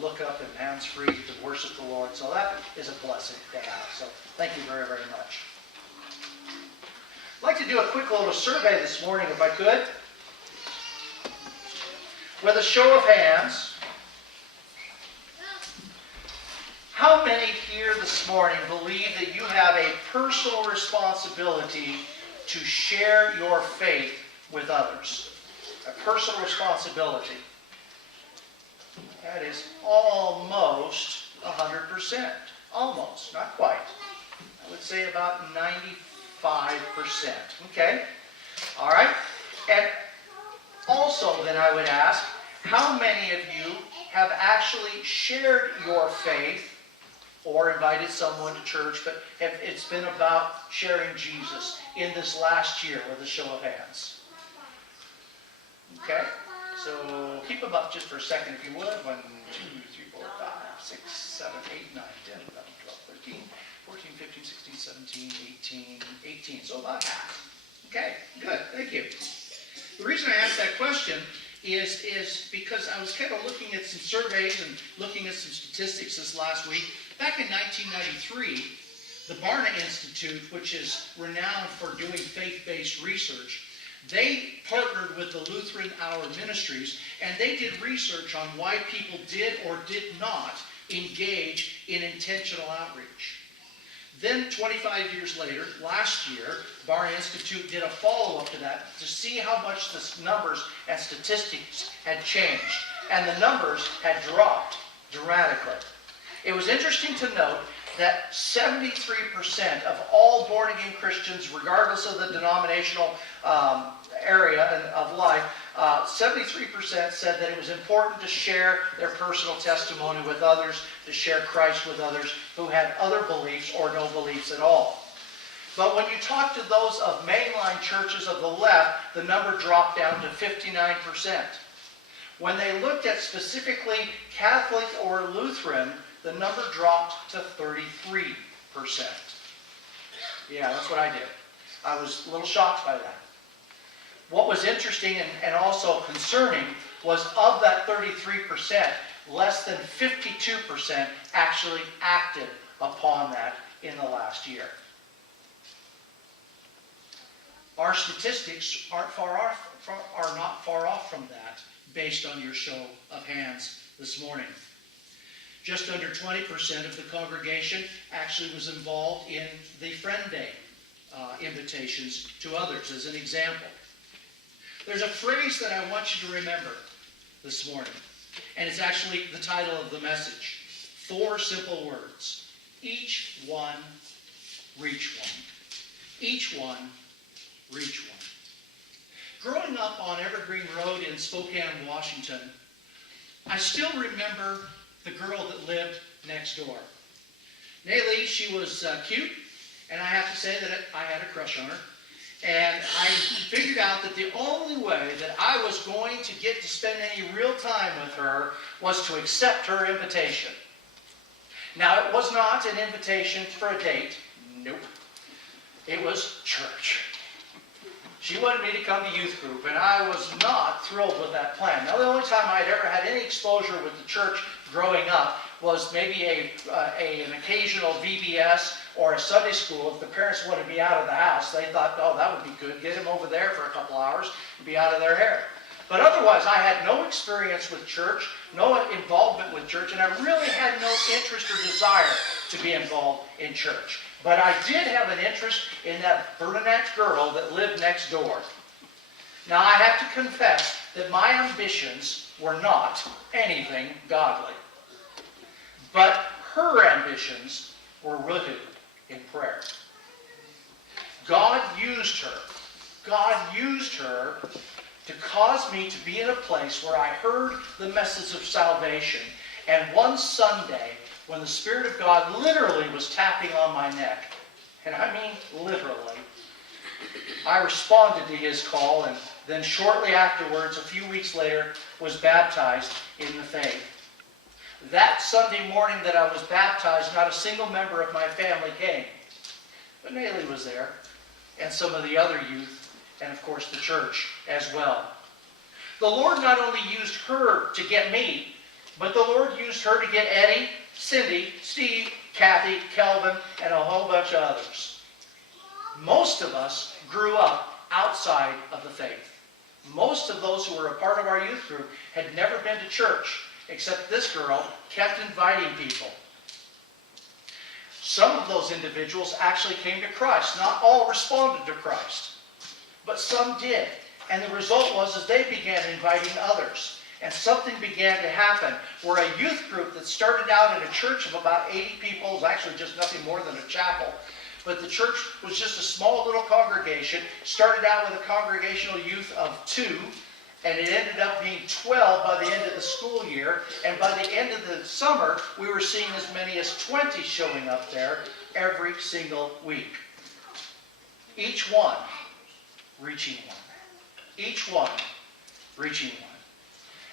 look up and hands-free to worship the Lord. So that is a blessing to have. So thank you very, very much. I'd like to do a quick little survey this morning, if I could. With a show of hands, how many here this morning believe that you have a personal responsibility to share your faith with others? A personal responsibility. That is almost 100%. Almost, not quite. I would say about 95%. Okay? All right? And also then I would ask, how many of you have actually shared your faith or invited someone to church, but it's been about sharing Jesus in this last year with a show of hands? Okay? So keep them up just for a second if you would. 1, 2, 3, 4, 5, 6, 7, 8, 9, 10, 11, 12, 13, 14, 15, 16, 17, 18. So about half. Okay, good. Thank you. The reason I asked that question is because I was kind of looking at some surveys and looking at some statistics this last week. Back in 1993, the Barna Institute, which is renowned for doing faith-based research, they partnered with the Lutheran Hour Ministries, and they did research on why people did or did not engage in intentional outreach. Then 25 years later, last year, Barna Institute did a follow-up to that to see how much the numbers and statistics had changed. And the numbers had dropped dramatically. It was interesting to note that 73% of all born-again Christians, regardless of the denominational area of life, 73% said that it was important to share their personal testimony with others, to share Christ with others who had other beliefs or no beliefs at all. But when you talk to those of mainline churches of the left, the number dropped down to 59%. When they looked at specifically Catholic or Lutheran, the number dropped to 33%. Yeah, that's what I did. I was a little shocked by that. What was interesting and also concerning was of that 33%, less than 52% actually acted upon that in the last year. Our statistics are not far off from that based on your show of hands this morning. Just under 20% of the congregation actually was involved in the Friend Day invitations to others, as an example. There's a phrase that I want you to remember this morning, and it's actually the title of the message. 4 simple words. Each one, reach one. Each one, reach one. Growing up on Evergreen Road in Spokane, Washington, I still remember the girl that lived next door. Naylee, she was cute, and I have to say that I had a crush on her. And I figured out that the only way that I was going to get to spend any real time with her was to accept her invitation. Now, it was not an invitation for a date. Nope. It was church. She wanted me to come to youth group, and I was not thrilled with that plan. Now, the only time I'd ever had any exposure with the church growing up was maybe an occasional VBS or a Sunday school. If the parents wanted to be out of the house, they thought, oh, that would be good. Get them over there for a couple hours and be out of their hair. But otherwise, I had no experience with church, no involvement with church, and I really had no interest or desire to be involved in church. But I did have an interest in that brunette girl that lived next door. Now, I have to confess that my ambitions were not anything godly. But her ambitions were rooted in prayer. God used her. God used her to cause me to be in a place where I heard the message of salvation. And one Sunday, when the Spirit of God literally was tapping on my neck, and I mean literally, I responded to his call, and then shortly afterwards, a few weeks later, was baptized in the faith. That Sunday morning that I was baptized, not a single member of my family came. But Naylee was there, and some of the other youth, and of course the church as well. The Lord not only used her to get me, But the Lord used her to get Eddie, Cindy, Steve, Kathy, Kelvin, and a whole bunch of others. Most of us grew up outside of the faith. Most of those who were a part of our youth group had never been to church, except this girl kept inviting people. Some of those individuals actually came to Christ. Not all responded to Christ, but some did. And the result was is they began inviting others. And something began to happen where a youth group that started out in a church of about 80 people, was actually just nothing more than a chapel, but the church was just a small little congregation, started out with a congregational youth of 2, and it ended up being 12 by the end of the school year. And by the end of the summer, we were seeing as many as 20 showing up there every single week. Each one reaching one. Each one reaching one.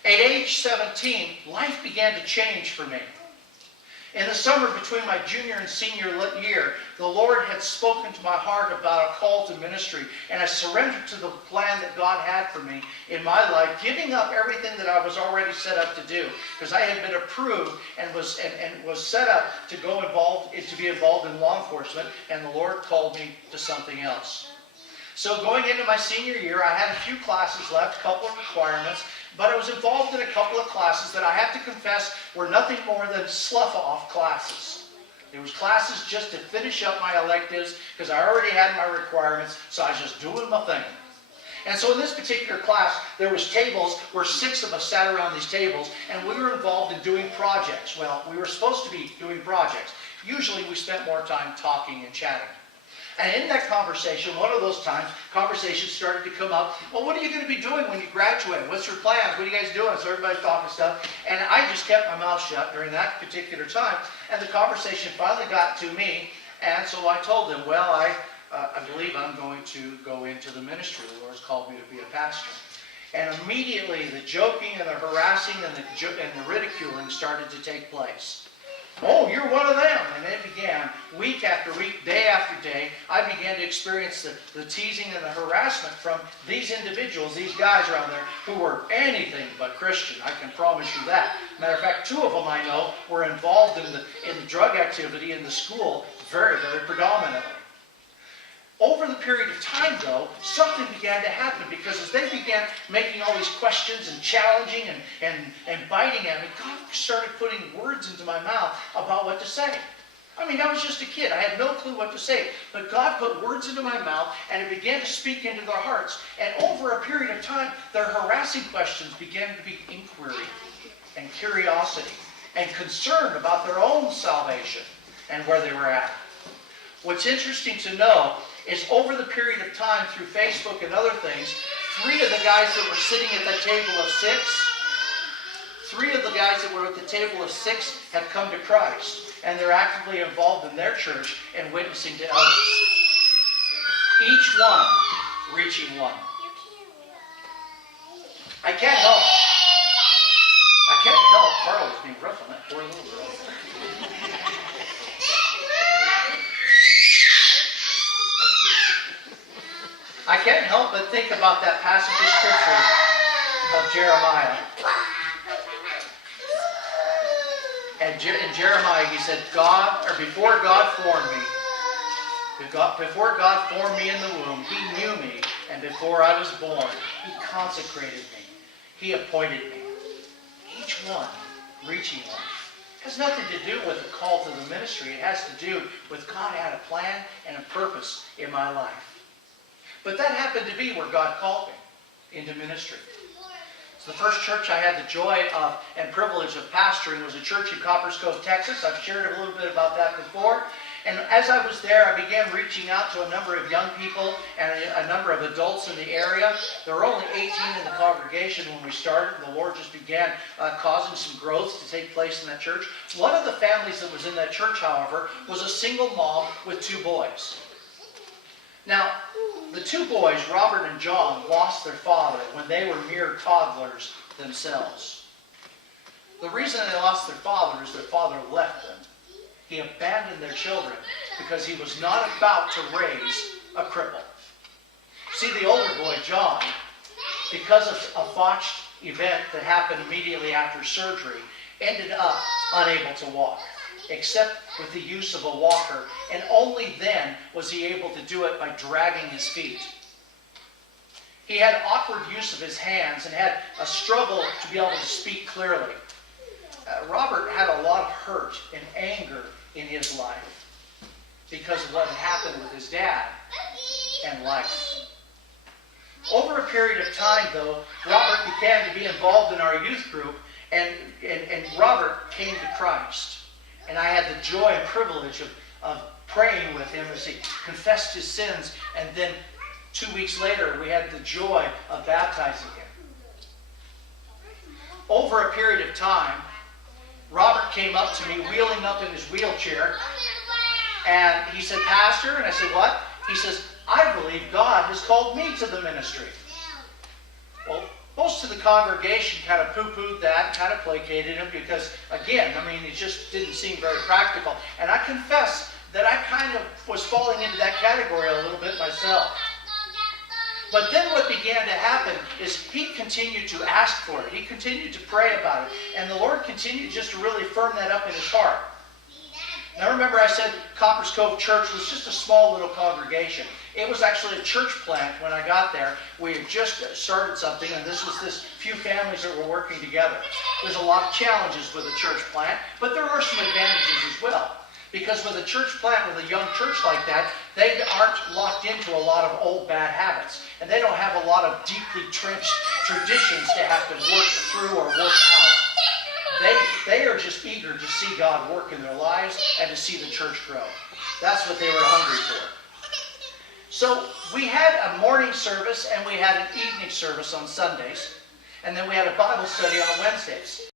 At age 17, life began to change for me. In the summer between my junior and senior year, the Lord had spoken to my heart about a call to ministry, and I surrendered to the plan that God had for me in my life, giving up everything that I was already set up to do, because I had been approved and was set up to be involved in law enforcement, and the Lord called me to something else. So going into my senior year, I had a few classes left, a couple of requirements, but I was involved in a couple of classes that I have to confess were nothing more than slough-off classes. It was classes just to finish up my electives because I already had my requirements, so I was just doing my thing. And so in this particular class, there was tables where 6 of us sat around these tables, and we were involved in doing projects. Well, we were supposed to be doing projects. Usually we spent more time talking and chatting. And in that conversation, one of those times, conversations started to come up. Well, what are you going to be doing when you graduate? What's your plans? What are you guys doing? So everybody's talking stuff. And I just kept my mouth shut during that particular time. And the conversation finally got to me. And so I told them, well, I believe I'm going to go into the ministry. The Lord's called me to be a pastor. And immediately the joking and the harassing and the ridiculing started to take place. Oh, you're one of them. And it began week after week, day after day. I began to experience the teasing and the harassment from these individuals, these guys around there who were anything but Christian. I can promise you that. Matter of fact, 2 of them I know were involved in the drug activity in the school very, very predominantly. Over the period of time, though, something began to happen, because as they began making all these questions and challenging and biting at me, God started putting words into my mouth about what to say. I mean, I was just a kid. I had no clue what to say. But God put words into my mouth, and it began to speak into their hearts. And over a period of time, their harassing questions began to be inquiry and curiosity and concern about their own salvation and where they were at. What's interesting to know is over the period of time through Facebook and other things, 3 of the guys that were sitting at the table of 6, 3 of the guys that were at the table of 6 have come to Christ, and they're actively involved in their church and witnessing to others. Each one reaching one. I can't help Carla's being rough on that poor little girl. I can't help but think about that passage of Scripture of Jeremiah. And in Jeremiah, he said, before God formed me in the womb, he knew me, and before I was born, he consecrated me. He appointed me. Each one reaching one. It has nothing to do with the call to the ministry. It has to do with God had a plan and a purpose in my life. But that happened to be where God called me into ministry. So the first church I had the joy of and privilege of pastoring was a church in Coppers Cove, Texas. I've shared a little bit about that before. And as I was there, I began reaching out to a number of young people and a number of adults in the area. There were only 18 in the congregation when we started. The Lord just began causing some growth to take place in that church. One of the families that was in that church, however, was a single mom with 2 boys. Now, the 2 boys, Robert and John, lost their father when they were mere toddlers themselves. The reason they lost their father is their father left them. He abandoned their children because he was not about to raise a cripple. See, the older boy, John, because of a botched event that happened immediately after surgery, ended up unable to walk, except with the use of a walker, and only then was he able to do it by dragging his feet. He had awkward use of his hands and had a struggle to be able to speak clearly. Robert had a lot of hurt and anger in his life because of what had happened with his dad and life. Over a period of time, though, Robert began to be involved in our youth group, and Robert came to Christ. And I had the joy and privilege of praying with him as he confessed his sins, and then 2 weeks later, we had the joy of baptizing him. Over a period of time, Robert came up to me, wheeling up in his wheelchair, and he said, "Pastor," and I said, "What?" He says, "I believe God has called me to the ministry." Well, most of the congregation kind of poo-pooed that, kind of placated him because, again, it just didn't seem very practical. And I confess that I kind of was falling into that category a little bit myself. But then what began to happen is he continued to ask for it. He continued to pray about it. And the Lord continued just to really firm that up in his heart. Now remember I said Coppers Cove Church was just a small little congregation. It was actually a church plant when I got there. We had just started something, and this was this few families that were working together. There's a lot of challenges with a church plant, but there are some advantages as well. Because with a church plant, with a young church like that, they aren't locked into a lot of old bad habits. And they don't have a lot of deeply trenched traditions to have to work through or work out. They are just eager to see God work in their lives and to see the church grow. That's what they were hungry for. So we had a morning service and we had an evening service on Sundays. And then we had a Bible study on Wednesdays.